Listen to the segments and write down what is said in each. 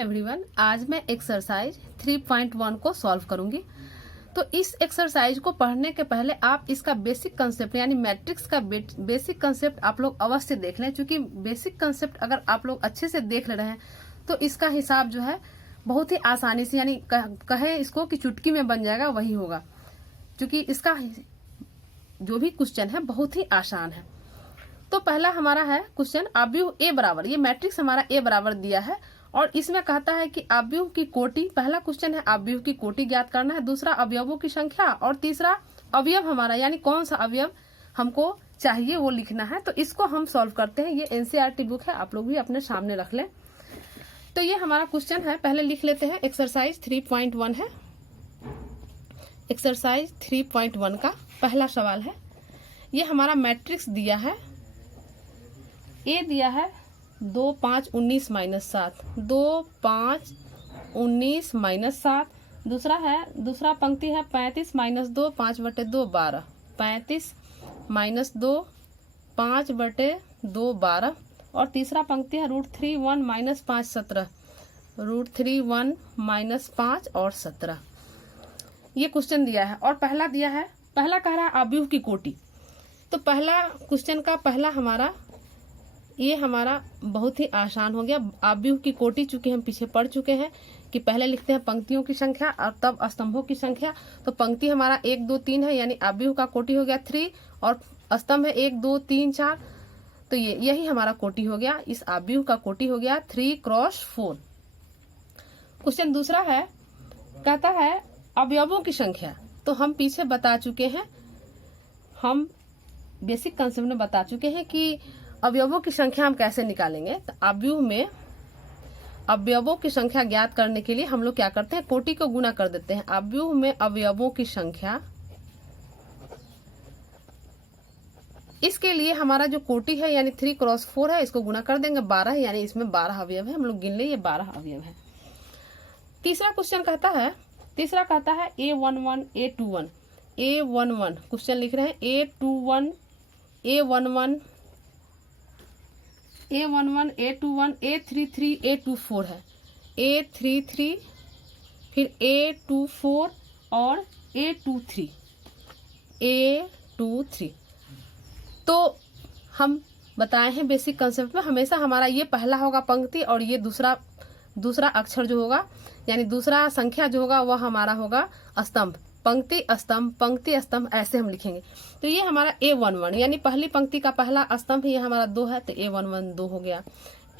Everyone, आज मैं exercise 3.1 को सॉल्व करूंगी। तो इस एक्सरसाइज को पढ़ने के पहले आप इसका बेसिक कंसेप्ट यानी मैट्रिक्स का बेसिक कंसेप्ट आप लोग अवश्य देख लें, क्योंकि बेसिक कंसेप्ट अगर आप लोग अच्छे से देख ले रहे हैं तो इसका हिसाब जो है बहुत ही आसानी से, यानी कहे इसको कि चुटकी में बन जाएगा, वही होगा, क्योंकि इसका जो भी क्वेश्चन है बहुत ही आसान है। तो पहला हमारा है क्वेश्चन अवयव ए बराबर, ये मैट्रिक्स हमारा ए बराबर दिया है और इसमें कहता है कि अवयव की कोटि, पहला क्वेश्चन है अवयव की कोटि ज्ञात करना है, दूसरा अवयवों की संख्या और तीसरा अवयव हमारा यानी कौन सा अवयव हमको चाहिए वो लिखना है। तो इसको हम सॉल्व करते हैं। ये एनसीईआरटी बुक है, आप लोग भी अपने सामने रख लें। तो ये हमारा क्वेश्चन है, पहले लिख लेते हैं। एक्सरसाइज 3.1 है। एक्सरसाइज 3.1 का पहला सवाल है। ये हमारा मैट्रिक्स दिया है, ए दिया है 2 5 19 -7, 2 5 19 -7। दूसरा है, दूसरा पंक्ति है 35 - 2 5/2 12, 35 - 2 5/2 12। और तीसरा पंक्ति है √3 1 - 5 17, √3 1 - 5 और 17। ये क्वेश्चन दिया है और पहला दिया है, पहला कह रहा है अवयव की कोटि। तो पहला क्वेश्चन का पहला हमारा ये हमारा बहुत ही आसान हो गया। अवयव की कोटि चूंकि हम पीछे पढ़ चुके हैं कि पहले लिखते हैं पंक्तियों की संख्या और तब स्तंभों की संख्या। तो पंक्ति हमारा 1 2 3 है, यानी अवयव का कोटि हो गया 3 और स्तंभ है 1 2 3 4। तो यही हमारा कोटि हो गया। इस अवयव का कोटि हो गया 3x4। क्वेश्चन दूसरा है, कहता है अवयवों की संख्या। तो हम पीछे बता चुके हैं, हम बेसिक कंसेप्ट में बता चुके हैं कि अवयवों की संख्या हम कैसे निकालेंगे। तो अवयव में अवयवों की संख्या ज्ञात करने के लिए हम लोग क्या करते हैं, कोटि को गुना कर देते हैं। अवयव में अवयवों की संख्या, इसके लिए हमारा जो कोटि है यानी 3x4 है, इसको गुना कर देंगे 12 है, यानी इसमें 12 अवयव है। हम लोग गिन ले, ये 12 अवयव है। तीसरा क्वेश्चन कहता है, तीसरा कहता है A11 A21 A11 क्वेश्चन लिख रहे हैं A21 A11 A11 A21 A33 A24 है, A33 फिर A24 और A23 A23। तो हम बताए हैं बेसिक कंसेप्ट में हमेशा हमारा ये पहला होगा पंक्ति और ये दूसरा अक्षर जो होगा यानी दूसरा संख्या जो होगा वह हमारा होगा स्तंभ, पंक्ति स्तंभ पंक्ति स्तंभ, ऐसे हम लिखेंगे। तो ये हमारा A11 यानी पहली पंक्ति का पहला स्तंभ ये हमारा 2 है, तो A11 2 हो गया।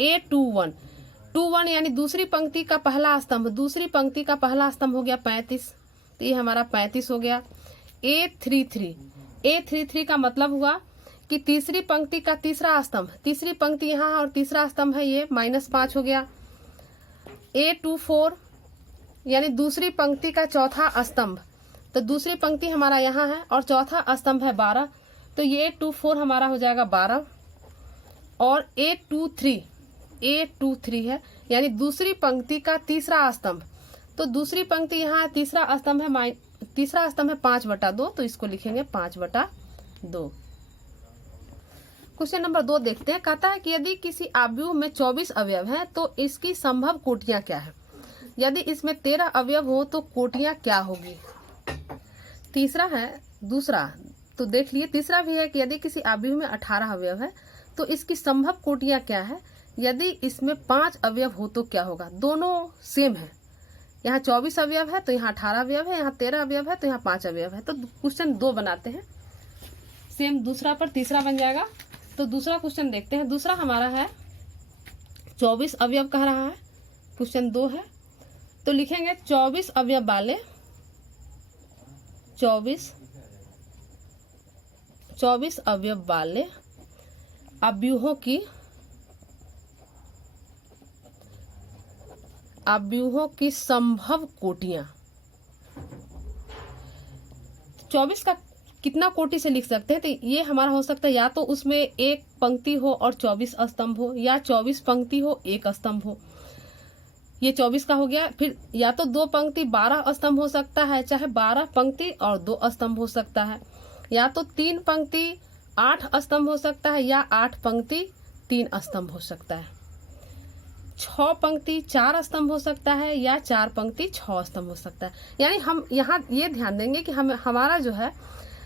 A21 यानी दूसरी पंक्ति का पहला स्तंभ, दूसरी पंक्ति का पहला स्तंभ हो गया 35, तो ये हमारा 35 हो गया। A33 का मतलब हुआ कि तीसरी पंक्ति का तीसरा स्तंभ, तीसरी पंक्ति यहाँ और तीसरा स्तंभ है ये -5 हो गया। A24 यानी दूसरी पंक्ति का चौथा स्तंभ, तो दूसरी पंक्ति हमारा यहाँ है और चौथा स्तंभ है 12, तो ये A24 हमारा हो जाएगा 12। और A23 है यानी दूसरी पंक्ति का तीसरा स्तंभ, तो दूसरी पंक्ति यहाँ तीसरा स्तंभ है 5/2, तो इसको लिखेंगे 5/2। क्वेश्चन नंबर 2 देखते हैं। कहता है कि यदि किसी अवयव में 24 अवयव हैं तो इसकी संभव कोटियां क्या है। यदि इसमें 13 अवयव हो तो कोटियां क्या होगी। तीसरा है, दूसरा तो देख लिए, तीसरा भी है कि यदि किसी अवयव में 18 अवयव है तो इसकी संभव कोटियां क्या है। यदि इसमें 5 अवयव हो तो क्या होगा। दोनों सेम है, यहाँ 24 अवयव है तो यहाँ 18 अवयव है, यहाँ 13 अवयव है तो यहाँ 5 अवयव है। तो क्वेश्चन 2 बनाते हैं, सेम दूसरा पर तीसरा बन जाएगा। तो दूसरा क्वेश्चन देखते हैं। दूसरा हमारा है 24 अवयव कह रहा है, क्वेश्चन 2 है, तो लिखेंगे 24 अवयव वाले 24 अवयव वाले अवयवों की संभव कोटियां। 24 का कितना कोटि से लिख सकते हैं, तो ये हमारा हो सकता है या तो उसमें एक पंक्ति हो और 24 स्तंभ हो, या 24 पंक्ति हो 1 स्तंभ हो। ये 24 का हो गया। फिर या तो 2 पंक्ति 12 स्तंभ हो सकता है, चाहे 12 पंक्ति और 2 स्तंभ हो सकता है, या तो 3 पंक्ति 8 स्तंभ हो सकता है, या 8 पंक्ति 3 स्तंभ हो सकता है। 6 पंक्ति 4 स्तंभ हो सकता है या 4 पंक्ति 6 स्तंभ हो सकता है। यानी हम यहाँ ये ध्यान देंगे कि हमारा जो है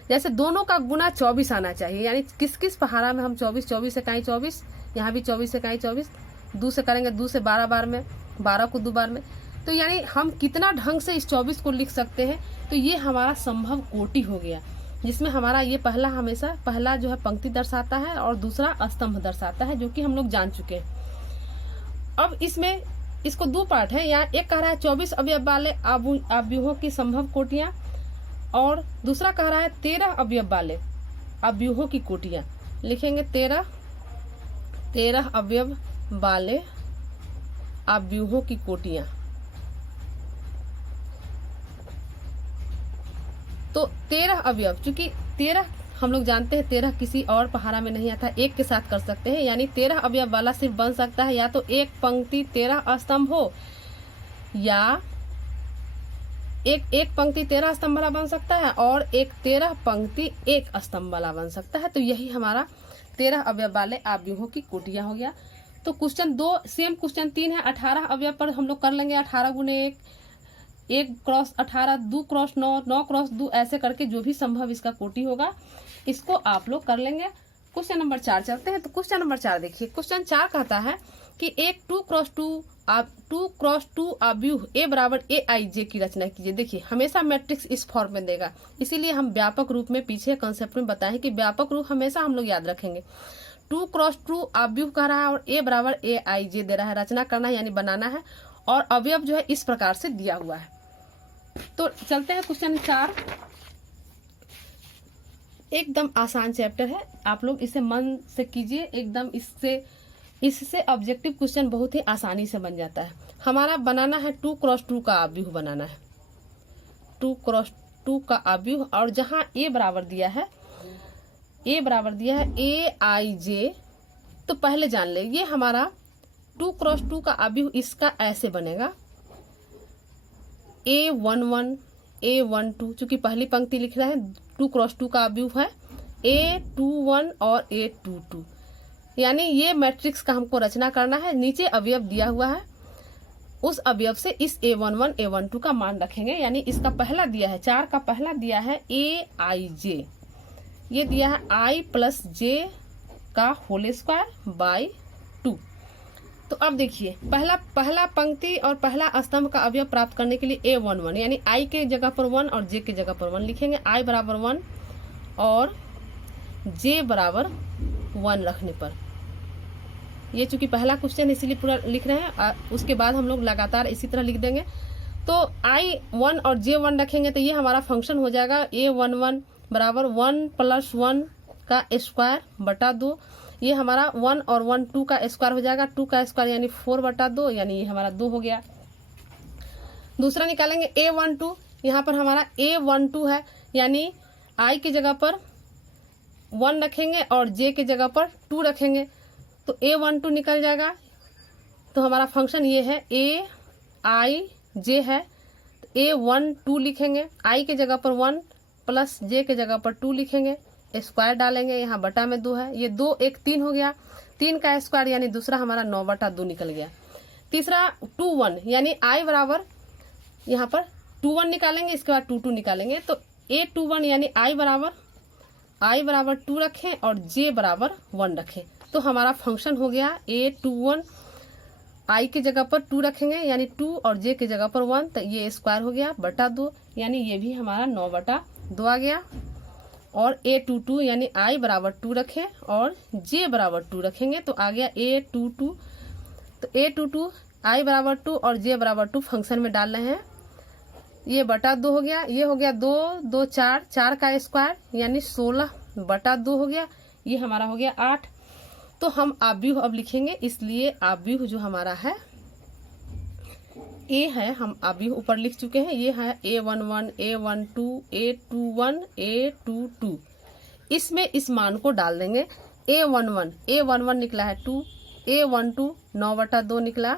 जैसे दोनों का गुना 24 आना चाहिए। यानी किस किस पहाड़ा में हम 24 24 इकाई 24, यहाँ भी 24 इकाई 24, 2 से करेंगे, 2 से 12 बार में, 12 को 2 बार में, तो यानी हम कितना ढंग से इस 24 को लिख सकते हैं। तो ये हमारा संभव कोटि हो गया, जिसमें हमारा ये पहला जो है पंक्ति दर्शाता है और दूसरा स्तंभ दर्शाता है, जो कि हम लोग जान चुके हैं। अब इसमें इसको 2 पार्ट है। यहाँ एक कह रहा है 24 अवयव वाले अवयवों की संभव कोटियां, और दूसरा कह रहा है 13 अवयव वाले अवयवों की कोटियां। लिखेंगे 13 अवयव वाले अवयवों की कोटियां। तो 13 अवयव, चूंकि 13 हम लोग जानते हैं 13 किसी और पहाड़ा में नहीं आता, एक के साथ कर सकते हैं। यानी 13 अवयव वाला सिर्फ बन सकता है या तो एक पंक्ति 13 स्तंभ हो, या एक पंक्ति 13 स्तंभ वाला बन सकता है और एक 13 पंक्ति 1 स्तंभ वाला बन सकता है। तो यही हमारा 13 अवयव वाले अवयवों की कोटियां हो गया। तो क्वेश्चन 2 सेम क्वेश्चन 3 है। 18 अवयव पर हम लोग कर लेंगे 18 गुने 1, 1 क्रॉस 18, 2 क्रॉस 9, 9 क्रॉस 2, ऐसे करके जो भी संभव इसका कोटि होगा इसको आप लोग कर लेंगे। क्वेश्चन नंबर 4 चलते हैं। तो क्वेश्चन नंबर 4 देखिए, क्वेश्चन 4 कहता है कि एक 2 क्रॉस 2 अवयव ए बराबर AIJ की रचना कीजिए। देखिए हमेशा मैट्रिक्स इस फॉर्म में देगा, इसीलिए हम व्यापक रूप में पीछे कंसेप्ट में बताएं कि व्यापक रूप हमेशा हम लोग याद रखेंगे। 2 क्रॉस 2 अवयव कह रहा है और ए बराबर AIJ दे रहा है, रचना करना है यानी बनाना है, और अवयव जो है इस प्रकार से दिया हुआ है। तो चलते हैं क्वेश्चन 4। एकदम आसान चैप्टर है, आप लोग इसे मन से कीजिए एकदम। इससे ऑब्जेक्टिव क्वेश्चन बहुत ही आसानी से बन जाता है। हमारा बनाना है 2 क्रॉस 2 का अवयव बनाना है, 2 क्रॉस 2 का अवयव, और जहां ए बराबर दिया है AIJ, तो पहले जान ले ये हमारा 2 क्रॉस 2 का अवयव इसका ऐसे बनेगा A11 A12, चूंकि पहली पंक्ति लिख रहा है 2 क्रॉस 2 का अवयव है A21 और A22, यानी ये मैट्रिक्स का हमको रचना करना है। नीचे अवयव दिया हुआ है, उस अवयव से इस A11 A12 का मान रखेंगे। यानी इसका पहला दिया है 4 का पहला दिया है AIJ, ये दिया है I प्लस J का होल स्क्वायर बाई 2। तो अब देखिए पहला पंक्ति और पहला स्तंभ का अवयव प्राप्त करने के लिए A11 यानी I के जगह पर 1 और J के जगह पर 1 लिखेंगे। I बराबर 1 और J बराबर 1 रखने पर, ये चूंकि पहला क्वेश्चन इसीलिए पूरा लिख रहे हैं, उसके बाद हम लोग लगातार इसी तरह लिख देंगे। तो I1 और J1 रखेंगे तो ये हमारा फंक्शन हो जाएगा A11 बराबर 1 प्लस 1 का स्क्वायर बटा 2। ये हमारा 1 और 1 2 का स्क्वायर हो जाएगा, 2 का स्क्वायर यानी 4 बटा 2, यानी ये हमारा 2 हो गया। दूसरा निकालेंगे A12, यहाँ पर हमारा A12 है, यानी I की जगह पर 1 रखेंगे और J की जगह पर 2 रखेंगे, तो A12 निकल जाएगा। तो हमारा फंक्शन ये है AIJ है, तो A12 लिखेंगे, I की जगह पर 1 प्लस J की जगह पर 2 लिखेंगे, स्क्वायर डालेंगे, यहाँ बटा में 2 है, ये 2 1 3 हो गया, 3 का स्क्वायर यानी दूसरा हमारा 9 बटा 2 निकल गया। तीसरा 2 1 यानी I बराबर यहाँ पर 2 1 निकालेंगे, इसके बाद 2 2 निकालेंगे, तो A21 यानी I बराबर 2 रखें और J बराबर 1 रखें, तो हमारा फंक्शन हो गया A21। I की जगह पर 2 रखेंगे यानी 2 और J की जगह पर 1, तो ये स्क्वायर हो गया बटा 2, यानी ये भी हमारा 9 बटा 2 आ गया। और A22 यानी I बराबर 2 रखें और J बराबर 2 रखेंगे, तो आ गया A22। तो A22 I बराबर 2 और J बराबर 2 फंक्शन में डाल रहे हैं, ये बटा 2 हो गया, ये हो गया 2 2 4, 4 का स्क्वायर यानी 16 बटा 2 हो गया, ये हमारा हो गया 8। तो हम अवयव अब लिखेंगे, इसलिए अवयव जो हमारा है A है, हम अवयव ऊपर लिख चुके हैं, ये है A11 A12 A21 A22। इसमें इस मान को डाल देंगे। A11 निकला है 2, A12 9 बटा 2 निकला,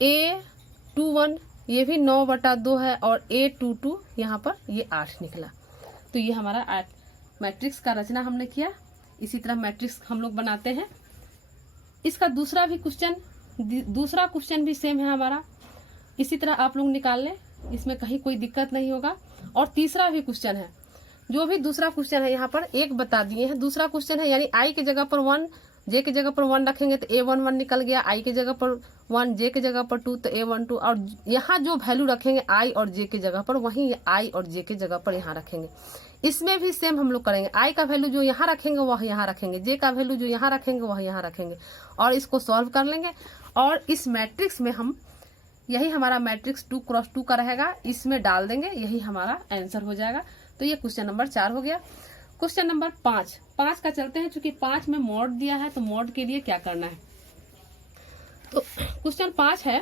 A21 ये भी 9 बटा 2 है, और A22 यहाँ पर ये 8 निकला। तो ये हमारा मैट्रिक्स का रचना हमने किया। इसी तरह मैट्रिक्स हम लोग बनाते हैं। इसका दूसरा भी क्वेश्चन दूसरा क्वेश्चन भी सेम है हमारा, इसी तरह आप लोग निकाल लें, इसमें कहीं कोई दिक्कत नहीं होगा। और तीसरा भी क्वेश्चन है, जो भी दूसरा क्वेश्चन है यहाँ पर एक बता दिए हैं। दूसरा क्वेश्चन है यानी आई की जगह पर 1, जे की जगह पर 1 रखेंगे तो A11 निकल गया, आई की जगह पर 1, जे की जगह पर 2 तो A12, और यहाँ जो वैल्यू रखेंगे आई और जे की जगह पर वहीं आई और जे की जगह पर यहाँ रखेंगे। इसमें भी सेम हम लोग करेंगे, आई का वैल्यू जो यहाँ रखेंगे वह यहाँ रखेंगे, जे का वैल्यू जो यहाँ रखेंगे वह यहाँ रखेंगे, और इसको सॉल्व कर लेंगे। और इस मैट्रिक्स में हम, यही हमारा मैट्रिक्स 2 क्रॉस 2 का रहेगा, इसमें डाल देंगे, यही हमारा आंसर हो जाएगा। तो ये क्वेश्चन नंबर 4 हो गया। क्वेश्चन नंबर 5 का चलते हैं, चूंकि 5 में मॉड दिया है तो मॉड के लिए क्या करना है। तो क्वेश्चन 5 है,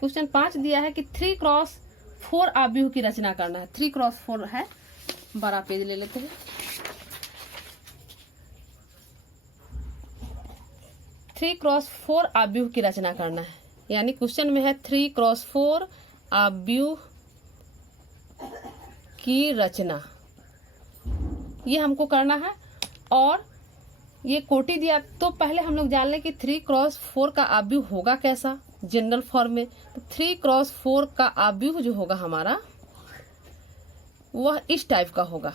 क्वेश्चन 5 दिया है कि 3 क्रॉस 4 आव्यूह की रचना करना है। 3 क्रॉस 4 है, बड़ा पेज ले लेते हैं। 3 क्रॉस 4 आव्यूह की रचना करना है, यानी क्वेश्चन में है 3 क्रॉस 4 आव्यूह की रचना, ये हमको करना है। और ये कोटि दिया, तो पहले हम लोग जान लें कि 3 क्रॉस 4 का आव्यूह होगा कैसा, जनरल फॉर्म में। तो 3 क्रॉस 4 का आव्यूह जो होगा हमारा वह इस टाइप का होगा,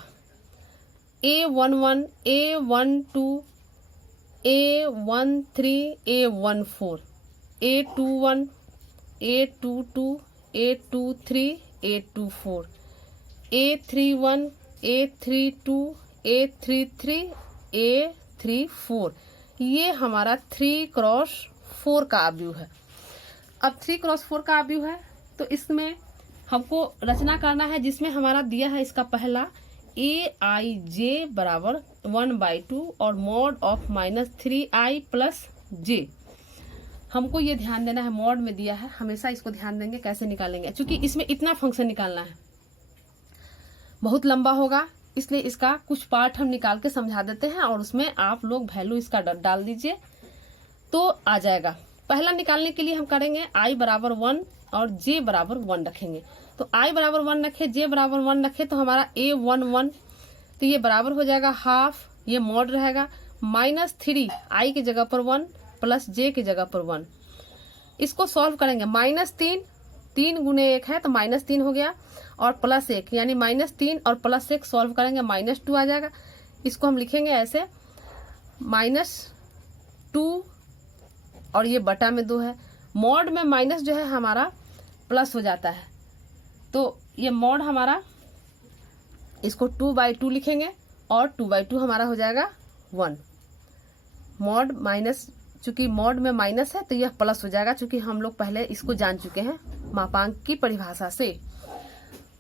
A11, A12, A13, A14, A21, A22, A23, A24, A31, A32, A33, A34, ये हमारा 3 क्रॉस 4 का आव्यूह है। अब 3 क्रॉस 4 का आव्यूह है तो इसमें हमको रचना करना है, जिसमें हमारा दिया है इसका पहला AIJ बराबर 1/2 और mod of -3I plus J। हमको ये ध्यान देना है, मॉड में दिया है, हमेशा इसको ध्यान देंगे कैसे निकालेंगे, क्योंकि इसमें इतना फंक्शन निकालना है, बहुत लंबा होगा, इसलिए इसका कुछ पार्ट हम निकाल के समझा देते हैं और उसमें आप लोग वैल्यू इसका डाल दीजिए तो आ जाएगा। पहला निकालने के लिए हम करेंगे I बराबर 1 और J बराबर 1 रखेंगे। तो I बराबर 1 रखे, J बराबर 1 रखे, तो हमारा A11, तो ये बराबर हो जाएगा हाफ, ये मॉड रहेगा, -3 I की जगह पर 1 प्लस J की जगह पर 1। इसको सॉल्व करेंगे, -3 गुने 1 है तो -3 हो गया, और +1 यानी -3 और +1 सॉल्व करेंगे -2 आ जाएगा। इसको हम लिखेंगे ऐसे -2 और ये बटा में 2 है। मॉड में माइनस जो है हमारा प्लस हो जाता है, तो ये मॉड हमारा, इसको 2/2 लिखेंगे और 2/2 हमारा हो जाएगा 1। मॉड माइनस, चूंकि मॉड में माइनस है तो यह प्लस हो जाएगा, चूंकि हम लोग पहले इसको जान चुके हैं मापांक की परिभाषा से।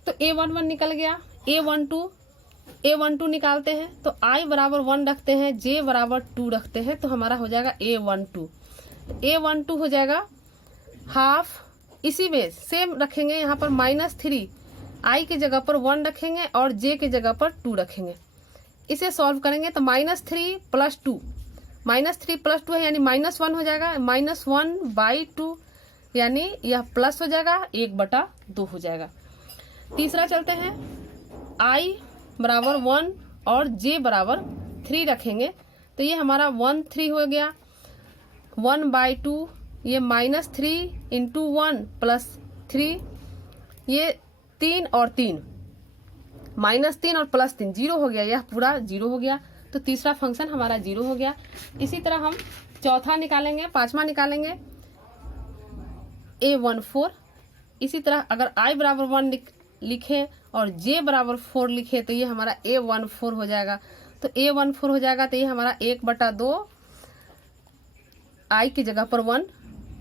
तो A11 निकल गया। A12 निकालते हैं तो I बराबर 1 रखते हैं, J बराबर 2 रखते हैं, तो हमारा हो जाएगा A12 हो जाएगा हाफ। इसी में सेम रखेंगे, यहाँ पर -3 I की जगह पर 1 रखेंगे और J की जगह पर 2 रखेंगे। इसे सॉल्व करेंगे तो -3 + 2, -3 + 2 है यानी -1 हो जाएगा, -1/2 यानी यह प्लस हो जाएगा, 1/2 हो जाएगा। तीसरा चलते हैं, I बराबर 1 और J बराबर 3 रखेंगे, तो ये हमारा 1/3 हो गया, 1/2 ये -3 × 1 + 3, ये 3 और 3, -3 और +3 0 हो गया, यह पूरा 0 हो गया। तो तीसरा फंक्शन हमारा 0 हो गया। इसी तरह हम चौथा निकालेंगे, पांचवा निकालेंगे A14। इसी तरह अगर I बराबर 1 लिखे और J बराबर 4 लिखे तो ये हमारा A14 हो जाएगा। तो A14 हो जाएगा तो ये हमारा 1/2 I की जगह पर 1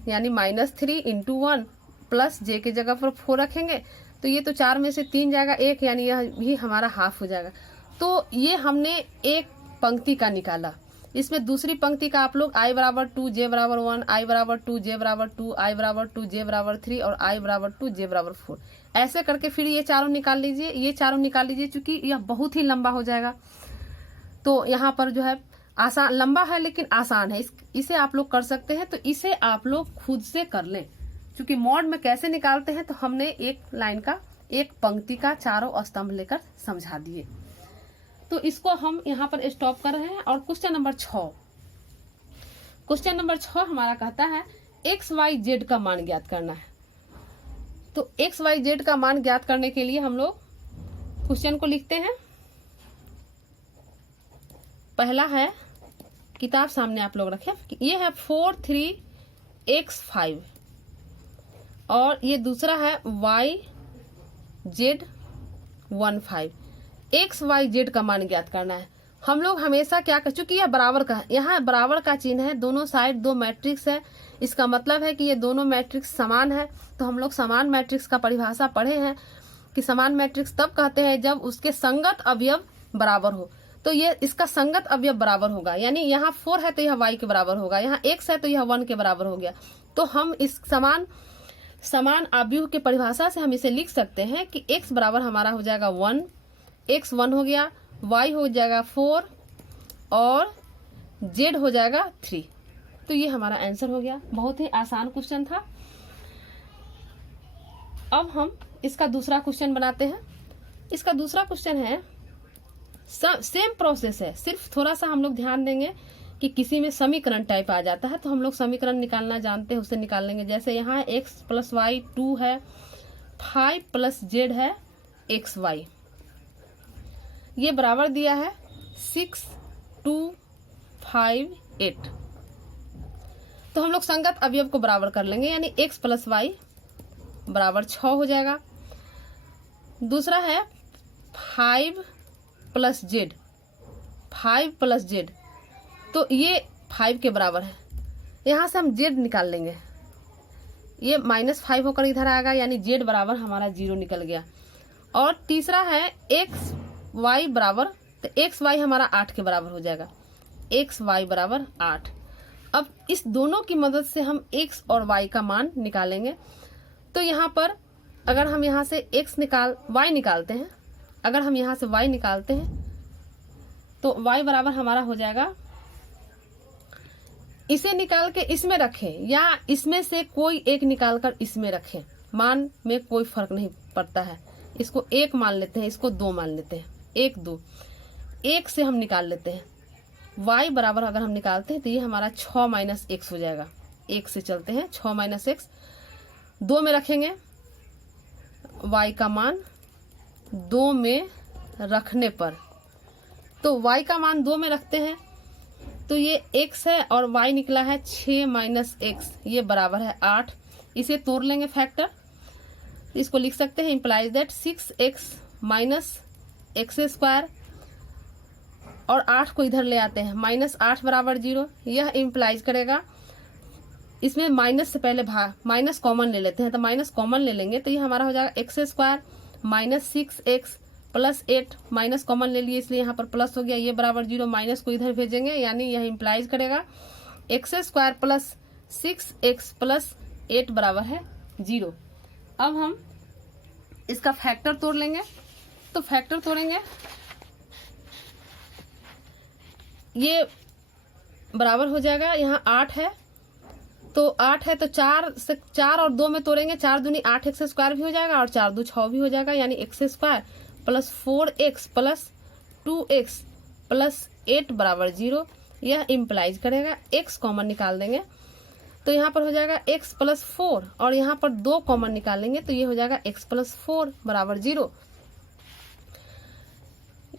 यानी -3 × 1 प्लस J की जगह पर 4 रखेंगे, तो ये तो 4 में से 3 जाएगा 1, यानी यह भी हमारा हाफ हो जाएगा। तो ये हमने एक पंक्ति का निकाला। इसमें दूसरी पंक्ति का आप लोग I बराबर 2 J बराबर 1, I बराबर 2 J बराबर 2, I बराबर 2 J बराबर 3 और I बराबर 2 J बराबर 4, ऐसे करके फिर ये चारों निकाल लीजिए, ये चारों निकाल लीजिए, क्योंकि यह बहुत ही लंबा हो जाएगा। तो यहाँ पर जो है आसान, लंबा है लेकिन आसान है, इसे आप लोग कर सकते हैं। तो इसे आप लोग खुद से कर लें, क्योंकि मॉड में कैसे निकालते हैं तो हमने एक लाइन का, एक पंक्ति का चारों स्तंभ लेकर समझा दिए। तो इसको हम यहाँ पर स्टॉप कर रहे हैं। और क्वेश्चन नंबर 6, क्वेश्चन नंबर 6 हमारा कहता है XYZ का मान ज्ञात करना है। तो XYZ का मान ज्ञात करने के लिए हम लोग क्वेश्चन को लिखते हैं। पहला है, किताब सामने आप लोग रखें, ये है 4 3 x 5 और ये दूसरा है YZ 1 5। XYZ का मान ज्ञात करना है। हम लोग हमेशा क्या कर, चूंकि यह बराबर का है, यहाँ बराबर का चिन्ह है, दोनों साइड दो मैट्रिक्स है, इसका मतलब है कि ये दोनों मैट्रिक्स समान है। तो हम लोग समान मैट्रिक्स का परिभाषा पढ़े हैं कि समान मैट्रिक्स तब कहते हैं जब उसके संगत अवयव बराबर हो। तो ये इसका संगत अवयव बराबर होगा, यानी यहाँ 4 है तो यह y के बराबर होगा, यहाँ x है तो यह 1 के बराबर हो गया। तो हम इस समान अवयव के परिभाषा से हम इसे लिख सकते हैं कि x बराबर हमारा हो जाएगा 1, x 1 हो गया, y हो जाएगा 4 और z हो जाएगा 3। तो ये हमारा आंसर हो गया। बहुत ही आसान क्वेश्चन था। अब हम इसका दूसरा क्वेश्चन बनाते हैं। इसका दूसरा क्वेश्चन है, सेम प्रोसेस है, सिर्फ थोड़ा सा हम लोग ध्यान देंगे कि किसी में समीकरण टाइप आ जाता है तो हम लोग समीकरण निकालना जानते हैं, उससे निकाल लेंगे। जैसे यहाँ x + y 2 है, 5 + z है xy, ये बराबर दिया है 6 2 5 8। तो हम लोग संगत अवयव को बराबर कर लेंगे, यानी x + y बराबर 6 हो जाएगा। दूसरा है 5 + z, 5 + z, तो ये 5 के बराबर है। यहाँ से हम z निकाल लेंगे, ये -5 होकर इधर आएगा, यानी z बराबर हमारा 0 निकल गया। और तीसरा है x y बराबर, तो x y हमारा 8 के बराबर हो जाएगा, x y बराबर 8। अब इस दोनों की मदद से हम x और y का मान निकालेंगे। तो यहाँ पर अगर हम यहाँ से y निकालते हैं, अगर हम यहाँ से y निकालते हैं तो y बराबर हमारा हो जाएगा, इसे निकाल के इसमें रखें या इसमें से कोई एक निकाल कर इसमें रखें, मान में कोई फर्क नहीं पड़ता है। इसको 1 मान लेते हैं, इसको 2 मान लेते हैं, 1 2, 1 से हम निकाल लेते हैं। y बराबर अगर हम निकालते हैं तो ये हमारा 6 - x हो जाएगा। 1 से चलते हैं, 6 - x 2 में रखेंगे, y का मान 2 में रखने पर, तो y का मान 2 में रखते हैं तो ये x है और y निकला है 6 - x, ये बराबर है 8। इसे तोड़ लेंगे फैक्टर, इसको लिख सकते हैं इम्प्लाइज दैट 6x - x² और 8 को इधर ले आते हैं, -8 बराबर 0। यह इम्प्लाइज करेगा, इसमें माइनस से पहले माइनस कॉमन ले लेते हैं, तो माइनस कॉमन ले लेंगे तो ये हमारा हो जाएगा x² - 6x + 8, माइनस कॉमन ले लिए इसलिए यहाँ पर प्लस हो गया, ये बराबर 0, माइनस को इधर भेजेंगे, यानी यह इम्प्लाइज करेगा x² + 6x + 8 बराबर है 0। अब हम इसका फैक्टर तोड़ लेंगे, तो फैक्टर तोड़ेंगे, ये बराबर हो जाएगा, यहाँ 8 है तो 8 है तो 4 और 2 में तोड़ेंगे, 4 दूनी 8x² भी हो जाएगा और 4 2 6 भी हो जाएगा, यानी x² + 4x + 2x + 8 बराबर 0। यह इम्प्लाइज करेगा, x कॉमन निकाल देंगे तो यहाँ पर हो जाएगा x + 4 और यहाँ पर 2 कॉमन निकालेंगे तो ये हो जाएगा x + 4 बराबर 0।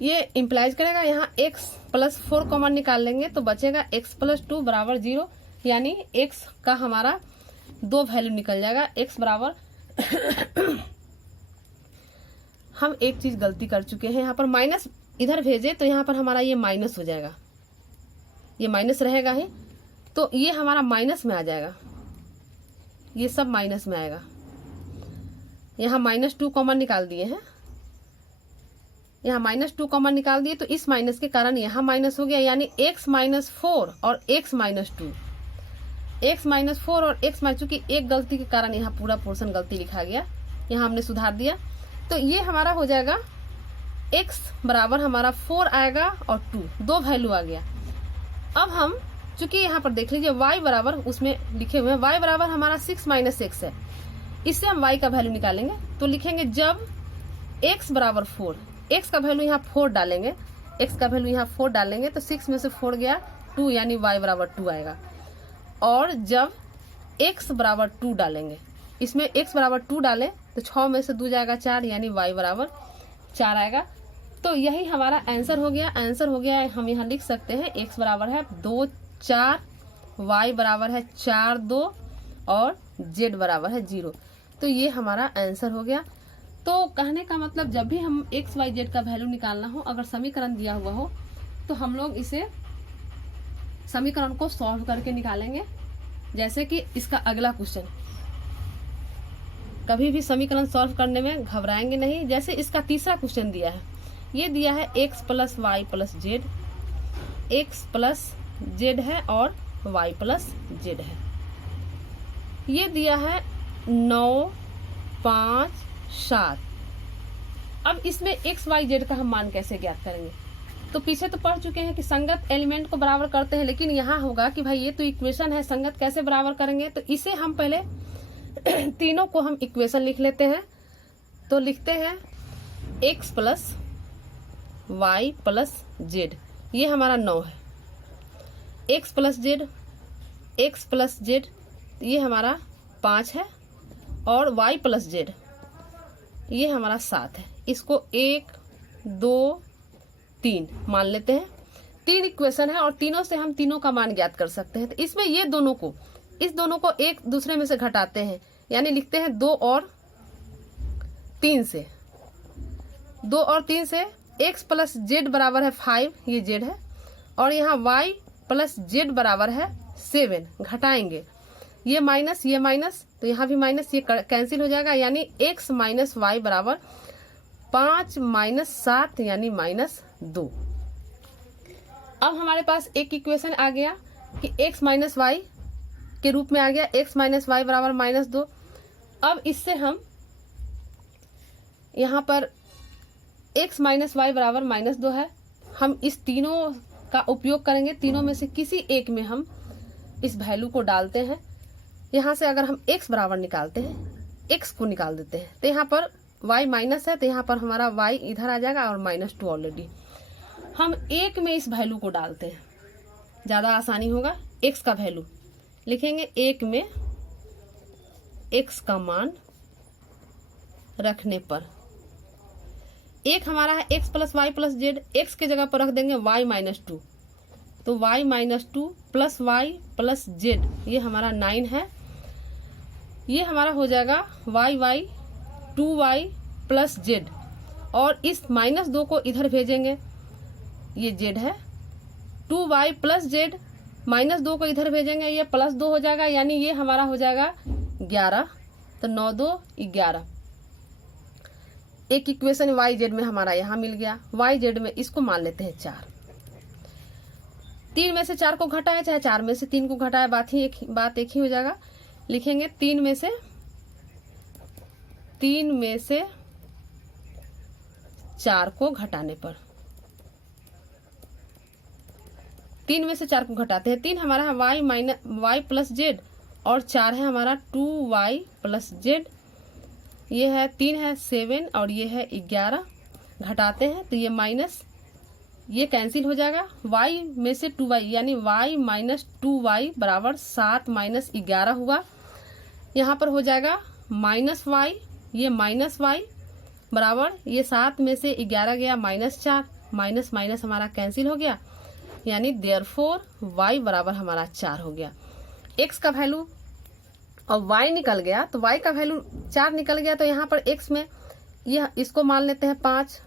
ये इम्प्लाइज करेगा, यहाँ x + 4 कॉमन निकाल लेंगे तो बचेगा x + 2 बराबर 0, यानी x का हमारा 2 वैल्यू निकल जाएगा। x बराबर हम एक चीज गलती कर चुके हैं, यहाँ पर माइनस इधर भेजे तो यहाँ पर हमारा ये माइनस हो जाएगा, ये माइनस रहेगा ही, तो ये हमारा माइनस में आ जाएगा, ये सब माइनस में आएगा। यहाँ -2 कॉमन निकाल दिए हैं, यहाँ -2 कॉमन निकाल दिए तो इस माइनस के कारण यहाँ माइनस हो गया, यानी x - 4 और x - 2, x - 4 और x चूंकि एक गलती के कारण यहाँ पूरा पोर्शन गलती लिखा गया, यहाँ हमने सुधार दिया, तो ये हमारा हो जाएगा x बराबर हमारा 4 आएगा और 2 वैल्यू आ गया। अब हम चूंकि यहाँ पर देख लीजिए y बराबर उसमें लिखे हुए हैं, y बराबर हमारा 6 - x है, इससे हम y का वैल्यू निकालेंगे तो लिखेंगे जब x बराबर 4, x का वैल्यू यहाँ 4 डालेंगे, x का वैल्यू यहाँ 4 डालेंगे तो 6 में से 4 गया 2, यानी y बराबर 2 आएगा। और जब x बराबर 2 डालेंगे, इसमें x बराबर 2 डालें तो 6 में से 2 जाएगा 4, यानी y बराबर 4 आएगा। तो यही हमारा आंसर हो गया। आंसर हो गया, हम यहाँ लिख सकते हैं x बराबर है 2 4, y बराबर है 4 2 और z बराबर है 0। तो ये हमारा आंसर हो गया। तो कहने का मतलब जब भी हम x y z का वैल्यू निकालना हो, अगर समीकरण दिया हुआ हो तो हम लोग इसे समीकरण को सॉल्व करके निकालेंगे। जैसे कि इसका अगला क्वेश्चन, कभी भी समीकरण सॉल्व करने में घबराएंगे नहीं। जैसे इसका तीसरा क्वेश्चन दिया है, ये दिया है x plus y plus z, x plus z है और y प्लस जेड है। ये दिया है 9 5 7। अब इसमें x y z का हम मान कैसे ज्ञात करेंगे? तो पीछे तो पढ़ चुके हैं कि संगत एलिमेंट को बराबर करते हैं, लेकिन यहाँ होगा कि भाई ये तो इक्वेशन है, संगत कैसे बराबर करेंगे? तो इसे हम पहले तीनों को हम इक्वेशन लिख लेते हैं। तो लिखते हैं x plus y plus z, ये हमारा 9 है। x plus z, x plus z ये हमारा 5 है और y प्लस जेड ये हमारा 7 है। इसको 1 2 3 मान लेते हैं। 3 इक्वेशन है और तीनों से हम तीनों का मान ज्ञात कर सकते हैं। तो इसमें ये दोनों को, इस दोनों को एक दूसरे में से घटाते हैं, यानी लिखते हैं 2 और 3 से। 2 और 3 से x प्लस जेड बराबर है 5, ये जेड है, और यहाँ y प्लस जेड बराबर है 7। घटाएंगे, ये माइनस, तो यहाँ भी माइनस, ये कैंसिल हो जाएगा, यानी x माइनस वाई बराबर 5 माइनस 7 यानी -2। अब हमारे पास एक इक्वेशन आ गया कि x माइनस वाई के रूप में आ गया, x माइनस वाई बराबर -2। अब इससे हम यहाँ पर x माइनस वाई बराबर -2 है, हम इस तीनों का उपयोग करेंगे। तीनों में से किसी एक में हम इस वैल्यू को डालते हैं। यहाँ से अगर हम x बराबर निकालते हैं, x को निकाल देते हैं, तो यहाँ पर y माइनस है, तो यहाँ पर हमारा y इधर आ जाएगा और -2 ऑलरेडी। हम 1 में इस वैल्यू को डालते हैं, ज़्यादा आसानी होगा। x का वैल्यू लिखेंगे, 1 में x का मान रखने पर, एक हमारा है x plus y plus z, x के जगह पर रख देंगे y -2, तो y -2 plus y plus z ये हमारा 9 है। ये हमारा हो जाएगा y 2y प्लस जेड, और इस -2 को इधर भेजेंगे, ये जेड है। 2y प्लस जेड, -2 को इधर भेजेंगे, ये +2 हो जाएगा, यानी ये हमारा हो जाएगा 11। तो 9 2 11। एक इक्वेशन y z में हमारा यहाँ मिल गया। y z में इसको मान लेते हैं 4। 3 में से 4 को घटाए चाहे 4 में से 3 को घटाए, बात एक ही हो जाएगा। लिखेंगे 3 में से 4 को घटाने पर, 3 में से 4 को घटाते हैं। 3 हमारा है y प्लस जेड और 4 है हमारा 2y प्लस जेड। ये है 3 है 7 और ये है 11। घटाते हैं तो ये माइनस, ये कैंसिल हो जाएगा। y में से 2y यानी y माइनस 2y बराबर 7 माइनस 11 हुआ। यहाँ पर हो जाएगा -y, ये -y बराबर, ये 7 में से 11 गया -4, माइनस माइनस हमारा कैंसिल हो गया, यानी देयरफॉर y बराबर हमारा 4 हो गया। x का वैल्यू और y निकल गया, तो y का वैल्यू 4 निकल गया, तो यहाँ पर x में यह इसको मान लेते हैं 5।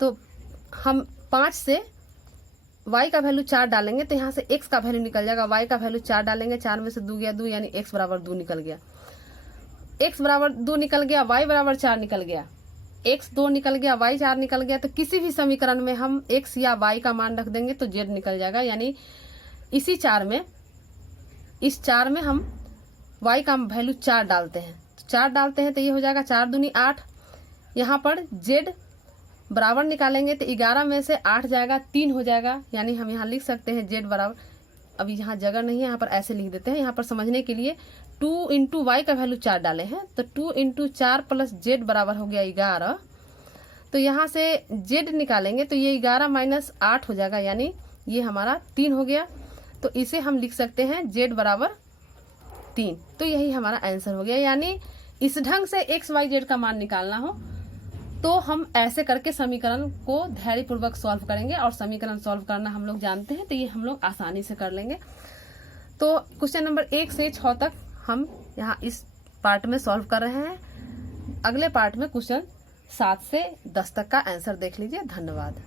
तो हम 5 से y का वैल्यू 4 डालेंगे, तो यहाँ से x का वैल्यू निकल जाएगा। y का वैल्यू 4 डालेंगे, 4 में से 2 गया 2, यानी x बराबर 2 निकल गया। x बराबर 2 निकल गया, y बराबर 4 निकल गया, x 2 निकल गया, y 4 निकल गया। तो किसी भी समीकरण में हम x या y का मान रख देंगे तो z निकल जाएगा, यानी इस 4 में हम y का वैल्यू 4 डालते हैं। तो 4 डालते हैं तो ये हो जाएगा 4 दूनी 8। यहाँ पर z बराबर निकालेंगे तो 11 में से 8 जाएगा, 3 हो जाएगा, यानी हम यहाँ लिख सकते हैं z बराबर, अभी यहाँ जगह नहीं है, यहाँ पर ऐसे लिख देते हैं। यहाँ पर समझने के लिए 2 इंटू वाई का वैल्यू 4 डाले हैं, तो 2 इंटू 4 प्लस जेड बराबर हो गया 11। तो यहाँ से जेड निकालेंगे तो ये 11 माइनस 8 हो जाएगा, यानी ये हमारा 3 हो गया। तो तो इसे हम लिख सकते हैं z बराबर 3। तो यही हमारा आंसर हो गया। यानी इस ढंग से x y z का मान निकालना हो तो हम ऐसे करके समीकरण को धैर्यपूर्वक सॉल्व करेंगे, और समीकरण सॉल्व करना हम लोग जानते हैं तो ये हम लोग आसानी से कर लेंगे। तो क्वेश्चन नंबर 1 से 6 तक हम यहाँ इस पार्ट में सॉल्व कर रहे हैं। अगले पार्ट में क्वेश्चन 7 से 10 तक का आंसर देख लीजिए। धन्यवाद।